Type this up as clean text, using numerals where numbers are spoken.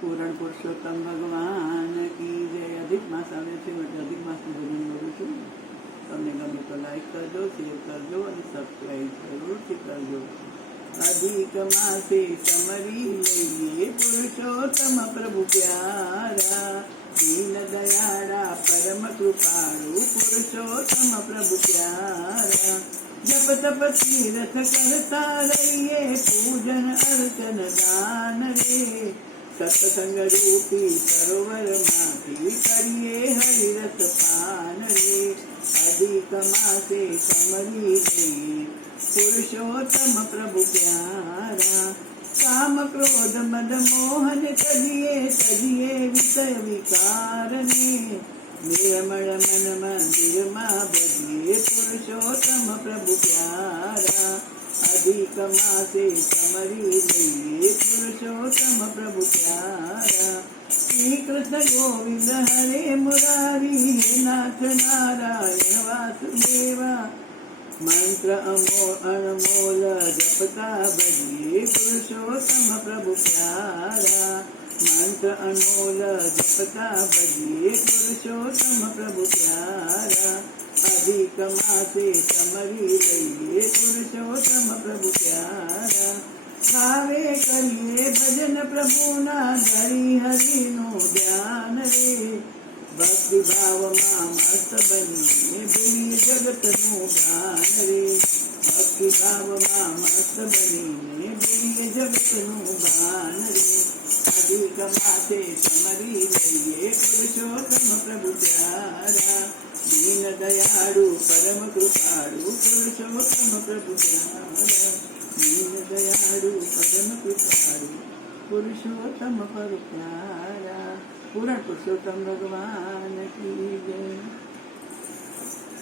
પૂરણ પુરુષોત્તમ ભગવાન કી જય. અધિક માસ આવે છે એટલે અધિક માસનું ભજન બોલું છું. તમને ગમે તો લાઈક કરજો, શેર કરજો અને સબસ્ક્રાઈબ જરૂરથી કરજો. અધિક માસે સમરી લઈએ પુરુષોત્તમ પ્રભુ પ્યારા, દીન દયાળા પરમ કૃપાળુ પુરુષોત્તમ પ્રભુ પ્યારા. જપ તપ તીર્થ કરતા રહીએ, પૂજન અર્ચન દાન રે, સત્સંગ રૂપી સરોવર માંથી કરીએ હરિરસ પાન રે. અધિક માસે સમરી લઈએ પુરુષોત્તમ પ્રભુ પ્યારા, કામ ક્રોધ મદ મોહન તજીએ તજીએ વિષય વિકારને, નિર્મળ મન મંદિરમાં ભજીએ પુરુષોત્તમ પ્રભુ પ્યારા. અધિક માસે સમરી લઈએ પુરુષોત્તમ પ્રભુ પ્યારા. શ્રી કૃષ્ણ ગોવિંદ હરે મુરારી, હે નાથ નારાયણ વાસુદેવા, મંત્ર અણમોલ જપતા ભજીએ પુરુષોત્તમ પ્રભુ પ્યારા. મંત્ર અણમોલ જપતા ભજીએ પુરુષોત્તમ પ્રભુ પ્યારા. અધિક માસે સમરી લઈએ પુરુષોત્તમ પ્રભુ પ્યારા. ભાવે કરીએ ભજન પ્રભુના, ધરી હરિનું ધ્યાન રે, ભક્તિ ભાવમાં મસ્ત બનીએ ભૂલી જગતનું ગાન રે. ભક્તિ ભાવમાં મસ્ત બનીને ભૂલીએ જગતનું ગાન રે. અધિક માસે સમરી લઈએ પુરુષોત્તમ પ્રભુ પ્યારા, દીન દયાળુ પરમ કૃપાળુ પુરુષોત્તમ પ્રભુ પ્યારા. દીન દયાળુ પરમ કૃપાળુ પુરુષોત્તમ પ્રભુ પ્યારા. પૂરણ પુરુષોત્તમ ભગવાન કી જય.